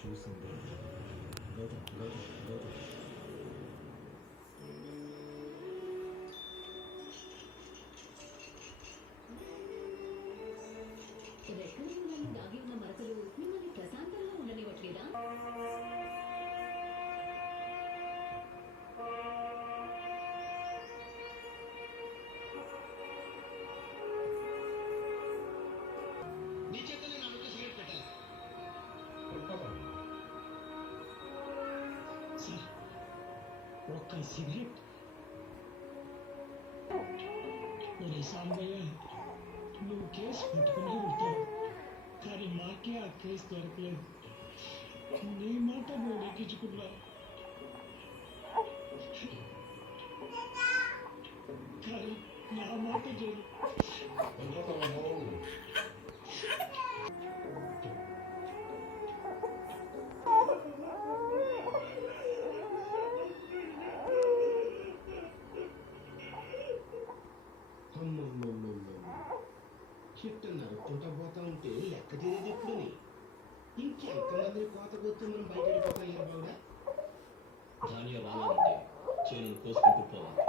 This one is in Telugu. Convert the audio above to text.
చూసింది గౌతమ్ గౌతమ్ గౌతమ్ రెక్కలలో దాగి ఉన్న మరకలు మిమ్మల్ని ప్రశాంతంగా ఉండనివ్వట్లేదా? నీ చేతనే నా ముందు సిగరెట్ పెట్టాలి. సార్, ఒక్క సిగరెట్. ఒరే సాంబయ్య, నువ్వు కేసు పట్టుకునే ఉంటావు, కానీ మాకే ఆ కేసు దొరకలేదు. నీ మాట నువ్వు నెగ్గించుకున్నావు, కానీ నా మాట చూడు. చెట్టున్నారు తుంటపోతా ఉంటే లెక్క తీరేది ఎప్పుడుని? ఇంకెంతమందిని కోతకొచ్చి మనం బయట వెళ్ళిపోతాం. బాగా ధాన్యం రావాలంటే చేను కోసుకుంటూ పోవాలి.